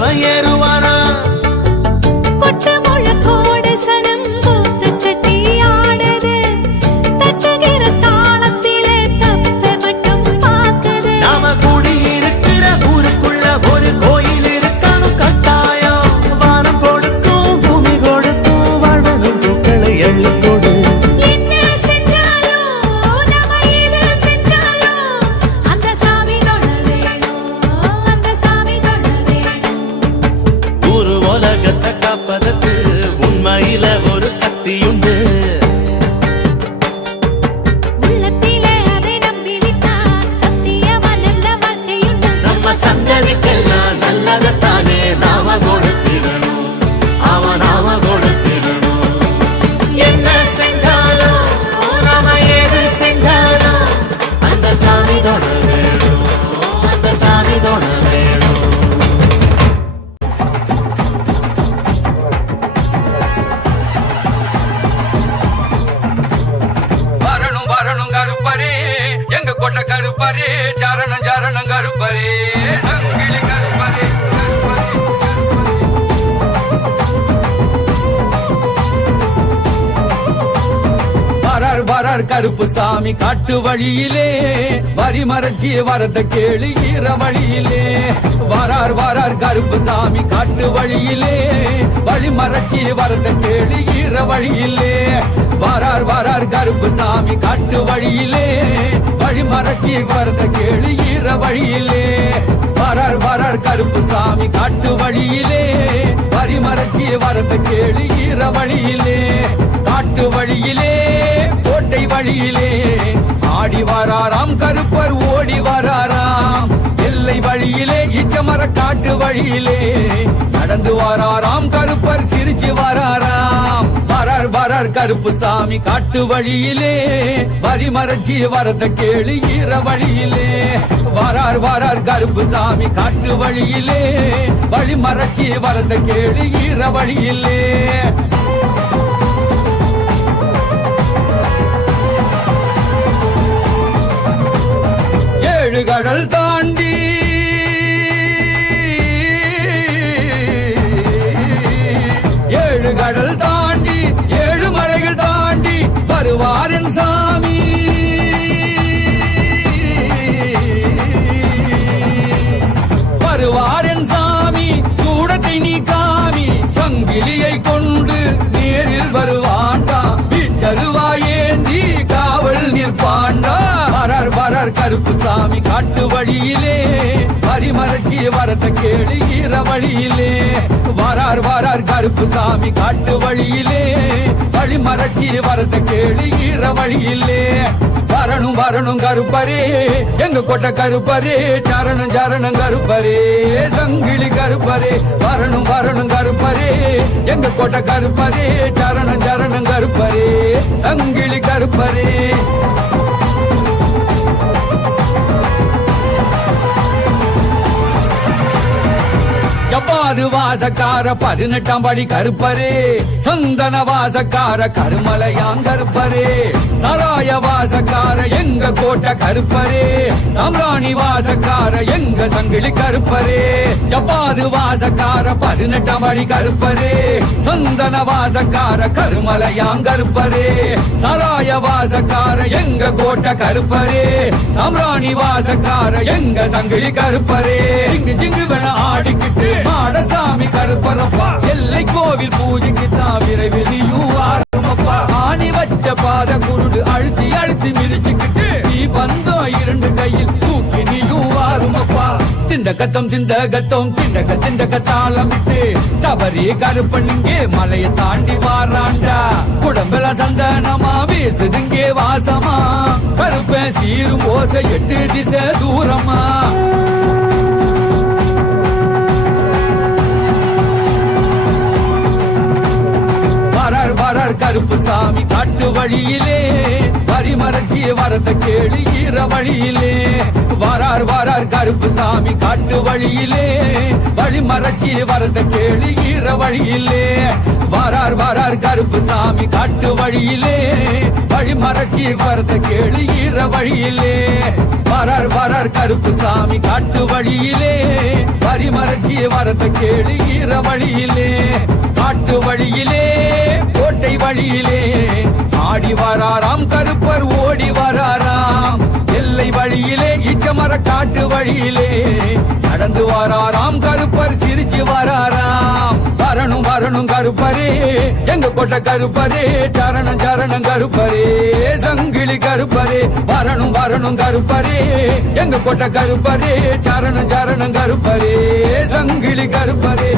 ஏறுவானா? வர்றார் கருப்பு சாமி காட்டு வழியிலே வரி மறைச்சி வரத கேளு ஈர வழியிலே. வரார் வரார் கருப்பு சாமி காட்டு வழியிலே வழி மறைச்சி வரத கேளு ஈர வழியிலே. வரார் வரார் கருப்பு சாமி காட்டு வழியிலே வழி மறைச்சி வரத கேளு ஈர வழியிலே. வரார் வரார் கருப்பு சாமி காட்டு வழியிலே வரி மறைச்சி வரத கேளு ஈர வழியிலே. காட்டு வழியிலே. வழியிலே. ஆடி வராராம் கருப்பர் ஓடி வராராம். எல்லை வழியிலே இச்சமர காட்டு வழியிலே. நடந்து வராராம் கருப்பர் சிரிச்சு வராராம். வரார் வரார் கருப்பு சாமி காட்டு வழியிலே. வரிமறைச்சி வரத கேளு ஈர வழியிலே. வரார் வரார் கருப்பு சாமி காட்டு வழியிலே. வழிமரச்சி வரத கேளு ஈர வழியிலே. ஏழு கடல் தாண்டி கருப்பு சாமி காட்டு வழியிலே வரிமறைச்சி வரத கேளு ஈர வழியிலே. வரார் வரார் கருப்பு சாமி காட்டு வழியிலே வழிமறைச்சி வரத கேளு ஈர வழியிலே. வரணும் வரணும் கருப்பரே எங்க கொட்ட கருப்பரே சரணம் சரணம் கருப்பரே. சங்கிலி கருப்பரே வரணும் வரணும் கருப்பரே எங்க கொட்ட கருப்பரே சரணம் சரணம் கருப்பரே. சங்கிலி கருப்பரே. ஜப்பாரு வாசக்கார பதினெட்டாம் படி கருப்பரே. சந்தன வாசக்கார கருமலையாம் கருப்பரே. சராயவா வாசக்கார எங்க கோட்டை கருப்பரே? சாம்ராணி வாசக்கார எங்க சங்கிலி கருப்பரே? ஜப்பாது வாசக்கார பதினெட்டாம் படி கருப்பரே. சந்தன வாசக்கார கருமலையாம் கருப்பரே. சராய வாசக்கார எங்க கோட்டை கருப்பரே? சாம்ராணி வாசக்கார எங்க சங்கிலி கருப்பரே? இங்கு ஜிங்கு வேண ஆடிக்கிட்டு மாடசாமி கருப்பரப்பா. எல்லை கோவில் பூஜைக்கு திண்டகத்தம் திண்டகத்தம் திண்டக திண்டக தாளம் சபரி கருப்பண்ணிங்கே மலையை தாண்டி வாராண்டா. உடம்புல சந்தனமா வீசுதுங்கே வாசமா. கருப்ப சீரும் ஓசை எட்டு திசை தூரமா. கருப்பு சாமி காட்டு வழியிலே வரிமறைச்சி வரத கேளு ஈர வழியிலே. வரார் வரார் கருப்பு சாமி காட்டு வழியிலே வழிமறைச்சி வரத கேளு ஈர வழியிலே. வரார் வரார் கருப்பு சாமி காட்டு வழியிலே வழிமறைச்சி வரத கேளு ஈர வழியிலே. வரார் வரார் கருப்பு சாமி காட்டு வழியிலே வரிமறைச்சி வரத கேளு ஈர வழியிலே. காட்டு வழியிலே. கோட்டை வழியிலே ஆடி வராராம் கருப்பர் ஓடி வராராம். எல்லை வழியிலே இச்சமர காட்டு வழியிலே நடந்து வராராம் கருப்பர் சிரிச்சு வராராம். வரணும் வரணும் கருப்பரே எங்க கொட்ட கருப்பரே சரணம் சரணம் கருப்பரே சங்கிலி கருப்பரே. வரணும் வரணும் கருப்பரே எங்க கொட்ட கருப்பரே சரணம் சரணம் கருப்பரே சங்கிலி கருப்பரே.